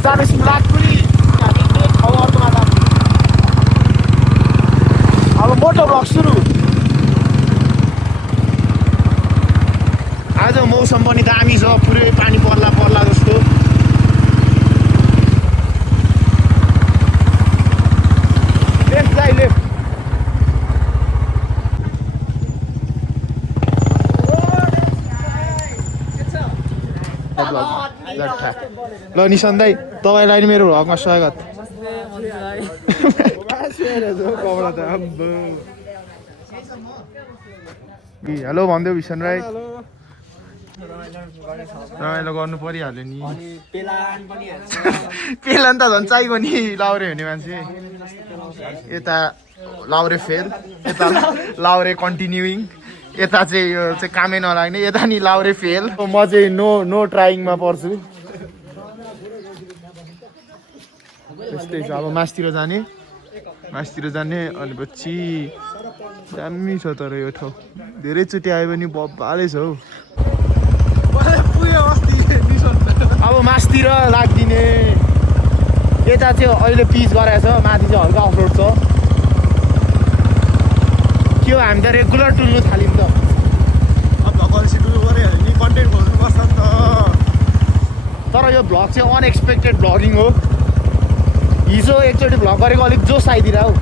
जानेछौँ रातपुरी हामी एक ठाउँ अर्कोमा जान्छौँ अब मोटो भ्लग सुरु आज मौसम पनि दामी छ पुरै पानी पर्ला पर्ला जस्तो लेफ्ट जाई लेफ्ट ल निशान दाइ तपाईँलाई मेरो भ्लगमा स्वागत हेलो भनिदेऊ भिसन राई रमाइलो गर्नु परिहाल्यो नि पेला नि त झन् चाहिएको नि लाउरे हुने मान्छे यता लाउरे फेल यता लाउरे कन्टिन्युइङ यता चाहिँ यो चाहिँ कामै नलाग्ने यता नि लाउरे फेल म चाहिँ नो ट्राइङमा पर्छु त्यस्तै छ अब मासतिर जाने अनि पछि दामी छ तर यो ठाउँ धेरैचोटि आयो भने बब्बालै छ हौ अब मासतिर लाग्दिने यता चाहिँ अहिले पिच गराएछ माथि चाहिँ हल्का अफरोड छ के हो हामी त रेगुलर टुल्नु थाल्यौँ त तर यो भ्लग चाहिँ अनएक्सपेक्टेड भ्लगिङ हो हिजो एकचोटि भ्लग गरेको अलिक जोस आइदिएर हौ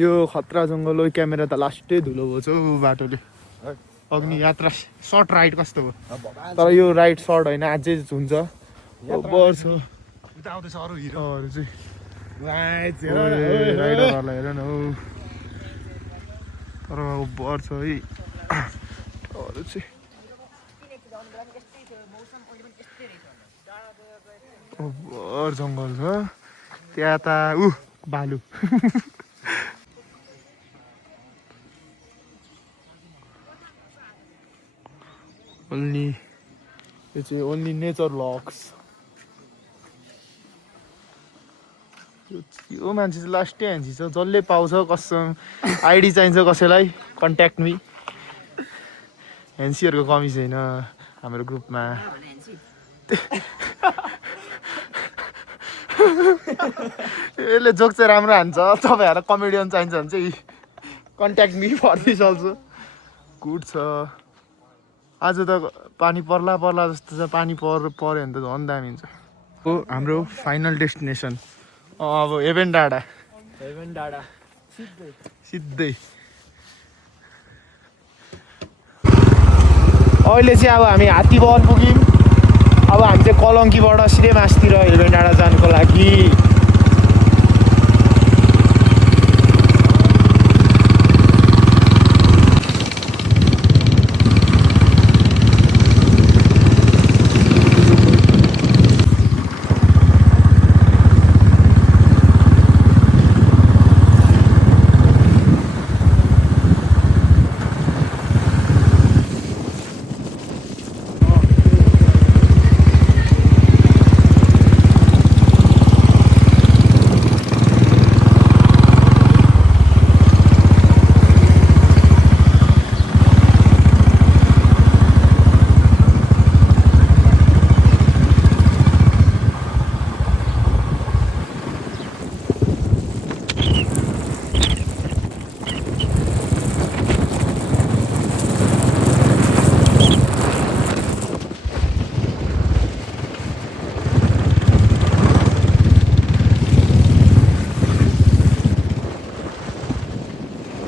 यो खतरा जङ्गल हो क्यामेरा त लास्टै धुलो भयो छौ बाटोले अग्नि यात्रा सर्ट राइड कस्तो भयो तर यो राइड सर्ट होइन अझै हुन्छ बर छ राइडरहरूलाई हेर न हौ तर बर छ है अरू चाहिँ बर जङ्गल छ त्यहाँ त भालु ओन्ली यो चाहिँ ओन्ली नेचर भ्लग्स यो मान्छे चाहिँ लास्टै हान्छी छ जसले पाउँछ कसम आइडी चाहिन्छ कसैलाई कन्ट्याक्ट मी ह्यान्सीहरूको कमी छैन हाम्रो ग्रुपमा यसले जोक चाहिँ राम्रो हान्छ तपाईँहरूलाई कमेडियन चाहिन्छ भने चाहिँ contact me for this also good छ आज त पानी पर्ला पर्ला जस्तो छ पानी पर्यो भने त झन् दामी हुन्छ हो हाम्रो फाइनल डेस्टिनेसन अब हेभेन डाँडा सिधै अहिले चाहिँ अब हामी हात्तीबहन पुग्यौँ अब हामी चाहिँ कलङ्कीबाट सिधै मासतिर हेभेन डाँडा जानुको लागि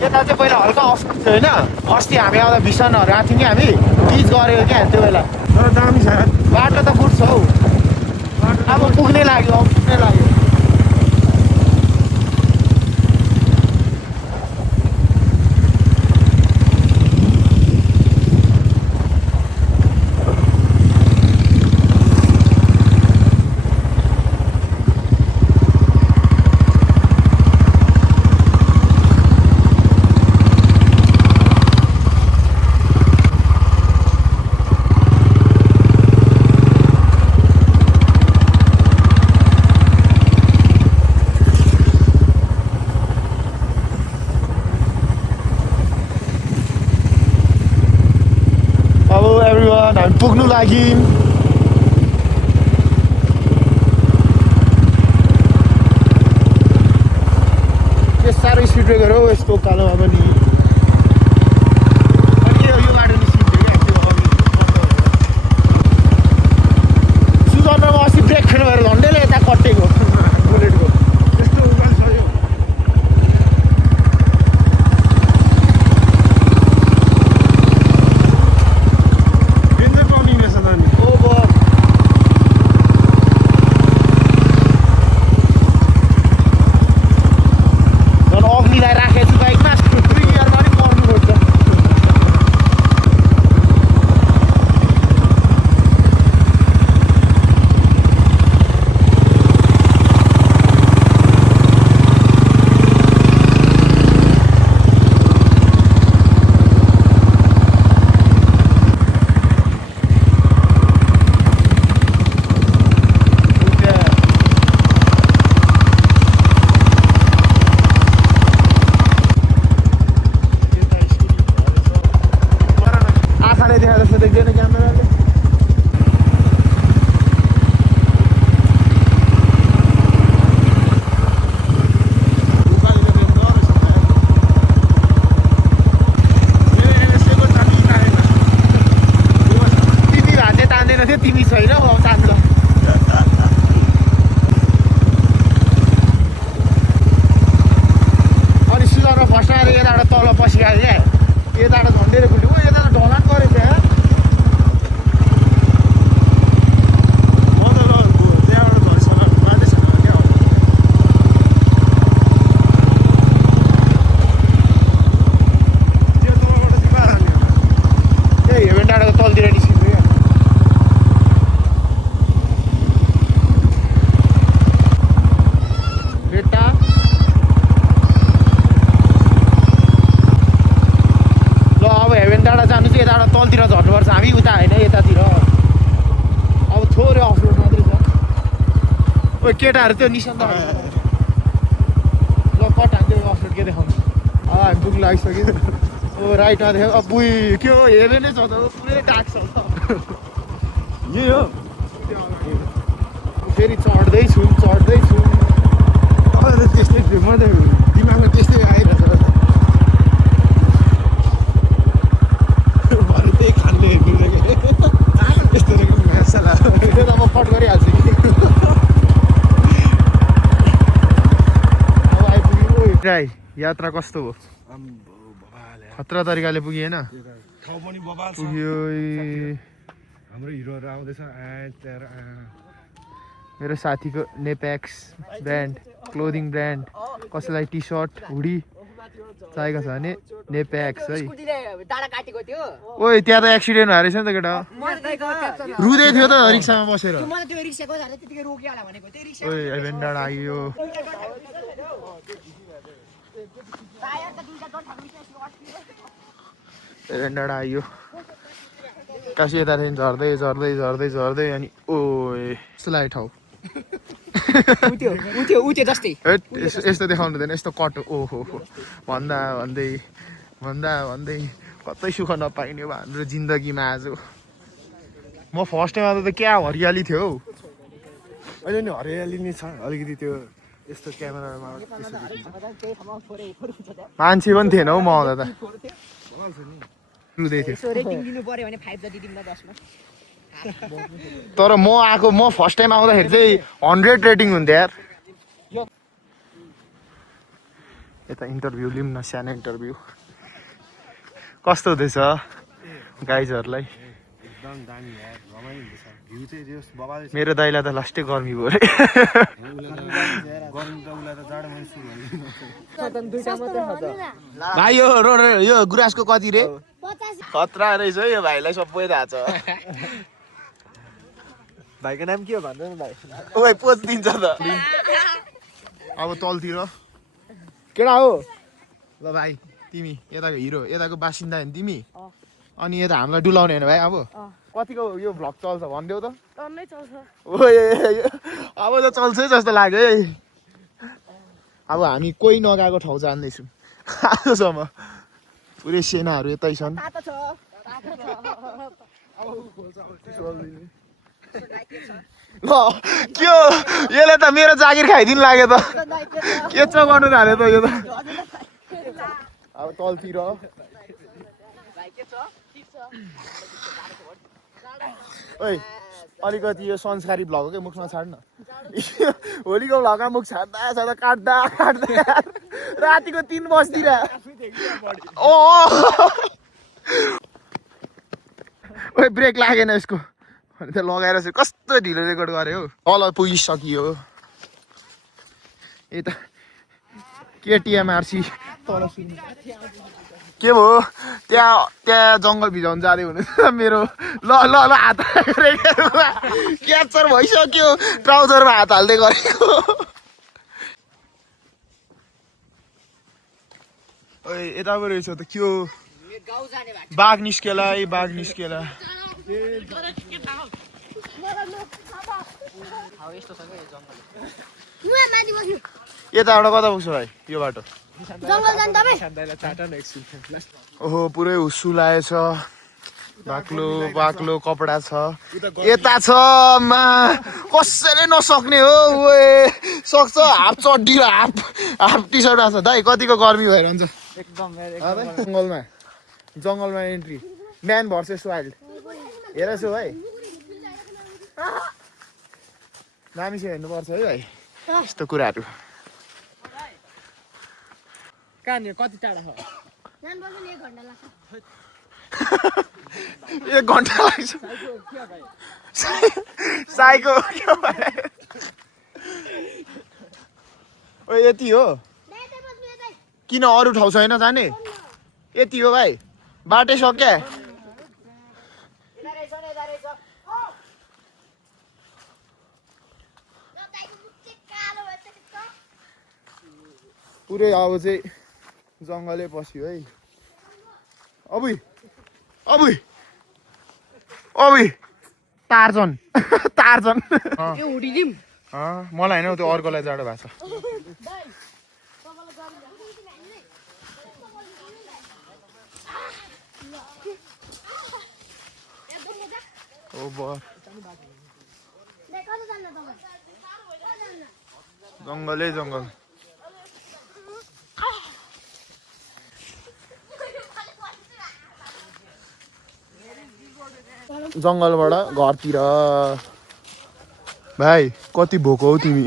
यता चाहिँ पहिला हल्का अफ थियो होइन अस्ति हामी आउँदा भिसनहरू आएको थियौँ कि हामी बिच गरेको क्या त्यो बेला दामी छ बाटो त गुड छ हौ अब पुग्नै लाग्यो पुग्नै लाग्यो हामी पुग्नु लागि के साह्रो स्पिड ब्रेकर हो यस्तो कालोमा पनि अनि यो बाटो निस्किन्थ्यो क्या त्यो सुजनमा अस्ति ब्रेक फेल भएर झन्डैले यता कटेको बुलेटको त्यस्तो उकालो छ यो देख्दैन क्यामेराले तिमी भान्जे तान्दैन थियो तिमी छैन अब तान्छ अनि सुजरमा फर्स्ट आएर यताबाट तल पसिआयो क्या यताबाट झन्डेर खुल्यो यताबाट ढलान गरेको थियो तलतिर झर्नुपर्छ हामी उता होइन यतातिर अब थोरै अफरोड मात्रै छ ओ केटाहरू त्यो निशान त ल कट हान्थ्यो अफरोड के देखाउनु हामी पुग्नु लागिसक्यो ओ राइटमा देखाउ अब बुई के हो हेर्ने नै छ त पुरै टाक छ त यही हो फेरि चढ्दैछु त्यस्तै म त दिमागमा त्यस्तै आइरहेछ खाने राई यात्रा कस्तो भयो खतरा तरिकाले पुग्यो हैन ठाउँ पनि बबाल छ पुग्यो हाम्रो हिरोहरु आउँदैछ मेरो साथीको नेप्याक्स ब्रान्ड क्लोदिङ ब्रान्ड कसैलाई टी सर्ट हुडी चाहिएको छ भने नेप्याक्स है ओइ त्यहाँ त एक्सिडेन्ट भएर रहेछ नि त केटा रुँदै थियो त रिक्सामा बसेर ओइ एभेन डाँडा आइयो एभेन डाँडा आइयो काशी यतादेखि झर्दै झर्दै झर्दै झर्दै अनि ओए यस्तो लाग्यो ठाउँ यस्तो देखाउनु हुँदैन यस्तो कटो ओहो भन्दा भन्दै कतै सुख नपाइने भयो हाम्रो जिन्दगीमा आज म फर्स्ट टाइम आउँदा त क्या हरियाली थियो हौ अहिले नि हरियाली नै छ अलिकति त्यो यस्तो क्यामेरामा मान्छे पनि थिएन हौ म आउँदा त रुँदै थियो तर म फर्स्ट टाइम आउँदाखेरि चाहिँ 100 रेटिङ हुन्थ्यो यार यता इन्टरभ्यू लिउँ न सानो इन्टरभ्यू कस्तो हुँदैछ गाइजहरूलाई एकदम दामी यार रमाइलो हुन्छ भ्यू चाहिँ जस बबाल मेरो दाइलाई त लास्टै गर्मी भयो रे गर्मी त उलाई त जाडो महिना सुरु भयो भाइ यो गुराँसको कति रे 50 खतरा रहेछ है यो भाइलाई सबै थाहा छ भाइको नाम के हो भन्दैन भाइ ओइ पोज दिन्छ त अब तलतिर केटा हो ल भाइ तिमी यताको हिरो यताको बासिन्दा होइन तिमी अनि यता हामीलाई डुलाउने होइन भाइ अब कतिको यो भ्लग चल्छ भनिदेऊ त ओए अब त चल्छ जस्तो लाग्यो है अब हामी कोही नगएको ठाउँ जान्दैछौँ आजसम्म पुरै सेनाहरू यतै छन् ल के हो यसले त मेरो जागिर खाइदिनु लाग्यो त के छ गर्नु थाल्यो त यो त अब तलतिर ओइ अलिकति यो संस्कारी भ्लग हो क्या मुखमा छाड्न होलीको भ्लगमा मुख छाड्दा काट्दा रातिको 3 बजतिर ओ ओइ ब्रेक लागेन यसको अनि त लगाएर चाहिँ कस्तो ढिलो रेकर्ड गरे हौ तल पुगिसकियो यता केटिएमआरसी तल के भयो त्यहाँ जङ्गल भिजाउनु जाँदै हुनु मेरो ल हात क्याप्चर भइसक्यो ट्राउजरमा हात हाल्दै गरेको ओइ यता पो रहेछ त के हो बाघ निस्केला यताबाट कता पुग्छ भाइ यो बाटो ओहो पुरै हुस्सु लागेछ बाक्लो कपडा छ यता छ कसैले नसक्ने हो ओए सक्छ हाफ चड्डी र हाफ टी सर्ट छ दाइ कतिको गर्मी भइरहन्छ एकदम जङ्गलमा एन्ट्री म्यान भर्सेस वाइल्ड हेरेछु भाइ दामी छ हेर्नुपर्छ है भाइ यस्तो कुराहरू कति टाढा हो 1 घन्टा लाग्छ साइको ओ यति हो किन अरू ठाउँ छैन जाने यति हो भाइ बाटै सक्या पुरै अब चाहिँ जङ्गलै पस्यो है अबुई टार्जन मलाई होइन त्यो अर्कोलाई जाडो भएको छ जङ्गलै जङ्गल जङ्गलबाट घरतिर भाइ कति भोको हौ तिमी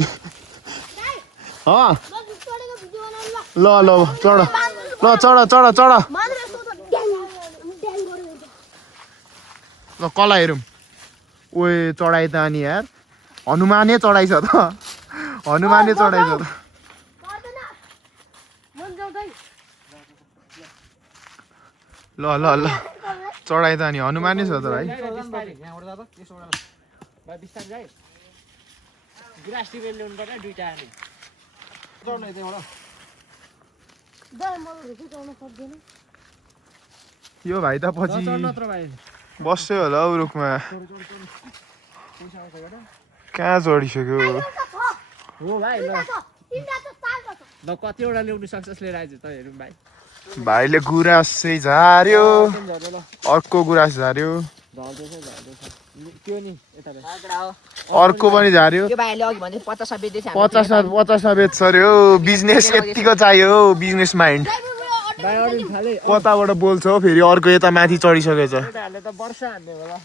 ल ल चढ ल चढ चढ चढ ल कला हेरौँ ओए चढाइ त अनि यार हनुमानै चढाइ छ त हनुमानै चढाइ छ त ल ल ल चढाइ त अनि हनुमानै छ त भाइ यो भाइ त पछि बस्यो होला हौ रुखमा कहाँ चढिसक्यो हो भाइ ल कतिवटा ल्याउनु सक्छ लिएर आइज त हेरौँ भाइ भाइले गुराँस चाहिँ झार्यो अर्को गुराँस झार्यो त्यो नि अर्को पनि झार्यो यो भाइले अघि भन्दै 50 बेच्दैछ 50 बेच्छ अरे हौ बिजनेस यतिको चाहियो हौ बिजनेस माइन्ड भाइ अरु थाले कताबाट बोल्छ हौ फेरि अर्को यता माथि चढिसकेछ केटाहरूले त वर्षा हान्ने होला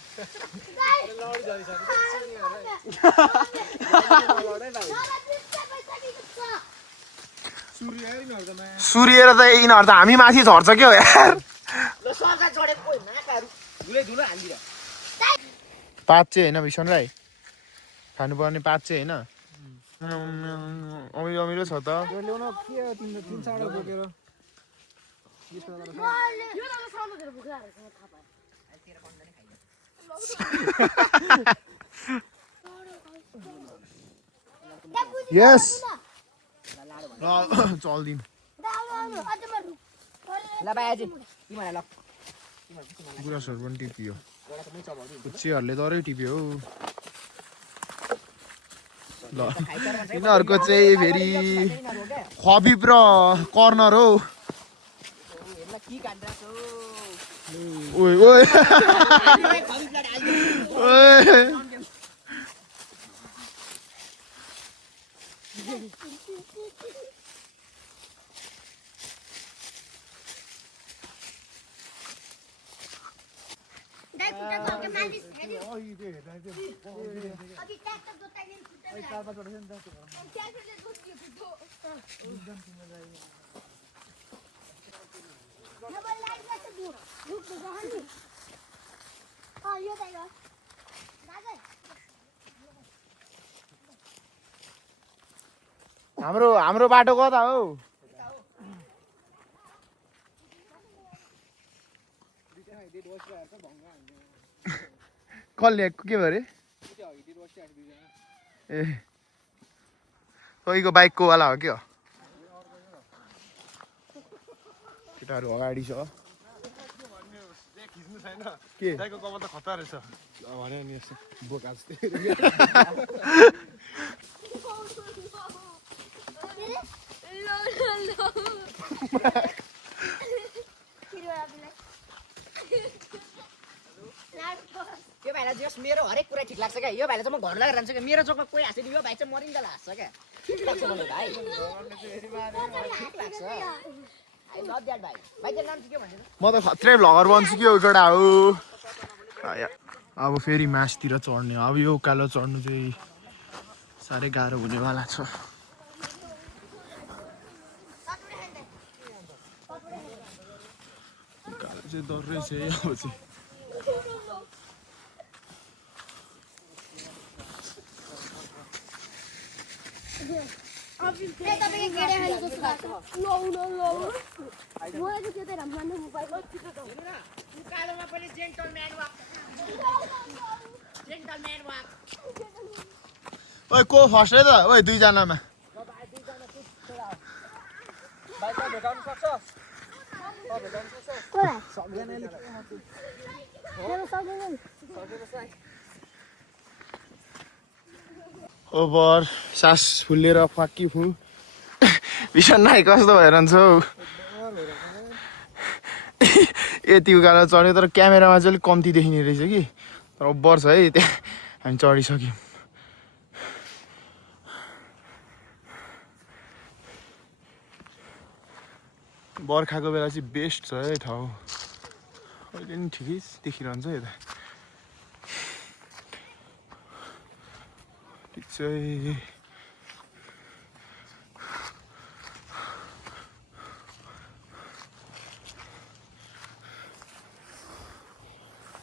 सूर्य त यिनीहरू त हामी माथि झर्छ क्या हो यार पात चाहिँ होइन भीषण राई खानुपर्ने पात चाहिँ होइन अमिलो अमिलो छ त ल्याउन के तिम्रो 3-4 बोकेर यस चल्दिन ल भाइ आज तिमीहरुलाई ल गुराँसहरू पनि टिपियो कुच्चीहरूले त अरै टिप्यो हौ ल यिनीहरूको चाहिँ फेरि खबिब र कर्नर हौ ओए ओए ओए हाम्रो बाटो कता हौ कसले के भयो अरे ए तपाईँको बाइकको वाला हो क्या केटाहरू अगाडि छ के त खतरा रहेछ भन्यो नि यस्तो बोका जस्तै यो भाइलाई जस मेरो हरेक कुरा ठिक लाग्छ क्या यो भाइलाई चाहिँ म घर लगाएर जान्छु क्या मेरो चोकमा कोही हाँस्यो नि यो भाइ चाहिँ मरिन्जेल हाँस्छ क्या ठिक लाग्छ मलाई भाइ ठिक लाग्छ आई लभ द्याट भाइ भाइ चाहिँ नाम चाहिँ के भन्छ म त खत्रै भ्लगर बन्छु कि केटा हो अब फेरि मासतिर चढ्ने अब यो उकालो चढ्नु चाहिँ साह्रै गाह्रो हुनेवाला छ उकालो चाहिँ डर रहेछ है अब चाहिँ कालोमा पनि जेन्टलम्यान वाक जेन्टलम्यान वाक ओइ को फर्स्ट है त ओइ दुईजनामा भाइ त भेटाउन सक्छ ओभर सास फुलेर फाकी फु भीषण नाइ कस्तो भइरहन्छ हौ यति उकालो चढ्यो तर क्यामेरामा चाहिँ अलिक कम्ती देखिने रहेछ कि तर ओभर छ है त्यहाँ हामी चढिसक्यौँ बर्खाको बेला चाहिँ बेस्ट छ है ठाउँ अहिले नि ठिकै देखिरहन्छ यता ठिक छ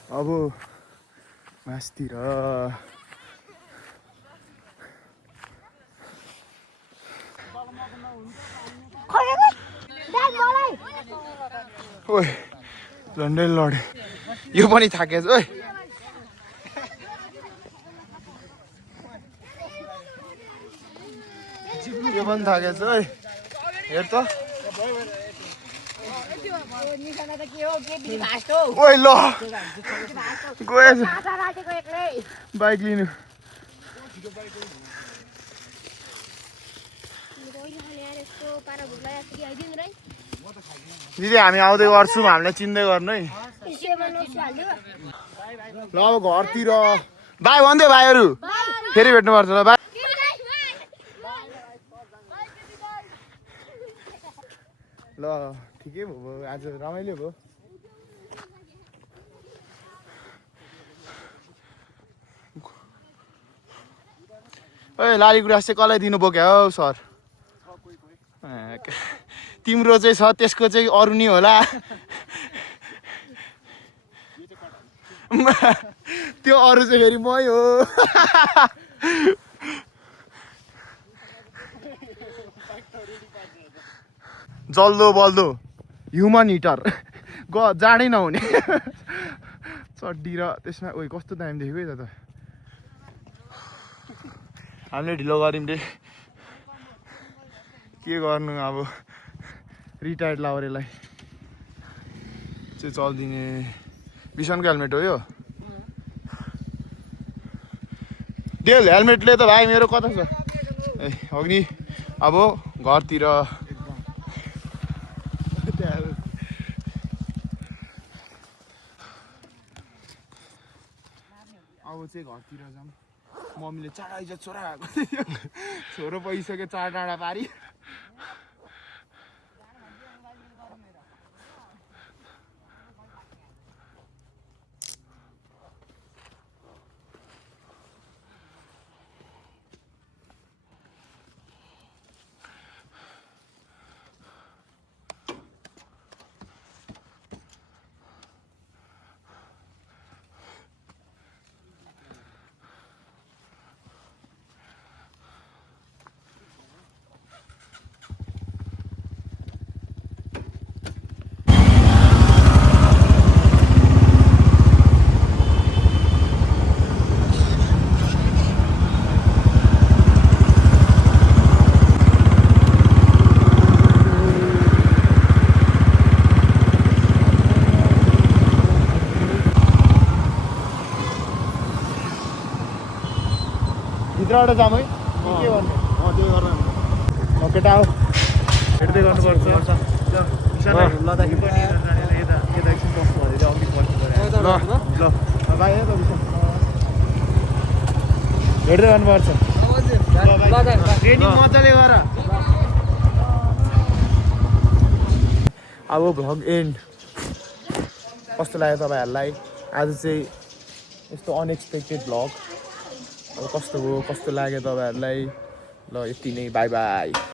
अब मासतिर ओइ झन्डै लडे यो पनि थाकेछ ओइ यो पनि थाकेछ ओइ हेर त ओइ ल गएछ बाइक लिनु दिदी हामी आउँदै गर्छौँ हामीलाई चिन्दै गर्नु है ल अब घरतिर बाई भन्दै भाइहरू फेरि भेट्नुपर्छ ल बाई ल ठिकै भयो आज रमाइलो भयो ओइ लाली गुराँस चाहिँ कसलाई दिनु बोक्यो हौ सर तिम्रो चाहिँ छ त्यसको चाहिँ अरू नि होला त्यो अरू चाहिँ फेरि मै हो जल्दो बल्दो ह्युमन हिटर जाडै नहुने चड्डी र त्यसमा ओइ कस्तो दामी देखेको है त हामीले ढिलो गऱ्यौँ रे के गर्नु अब रिटायर्ड लाउरेलाई चाहिँ चलिदिने बिसनको हेलमेट हो यो डेल हेलमेटले त भाइ मेरो कता छ ए अग्नि अब घरतिर अब चाहिँ घरतिर जाऊँ मम्मीले चाँडा आइज छोरा आएको छोरो पैसक्यो चार डाँडा पारी भित्रबाट जाम है के गर्ने त्यही गर्न केटा हो हेर्दै गर्नुपर्छ लदाखेरि पनि यता एकछिन बस्नु भनेर अघि बस्नु पऱ्यो ल ल भाइ है त हेर्दै गर्नुपर्छ ट्रेनिङ मजाले गर अब भ्लग एन्ड कस्तो लाग्यो तपाईँहरूलाई आज चाहिँ यस्तो अनएक्सपेक्टेड भ्लग अब कस्तो भयो कस्तो लाग्यो तपाईँहरूलाई ल यति नै बाई बाई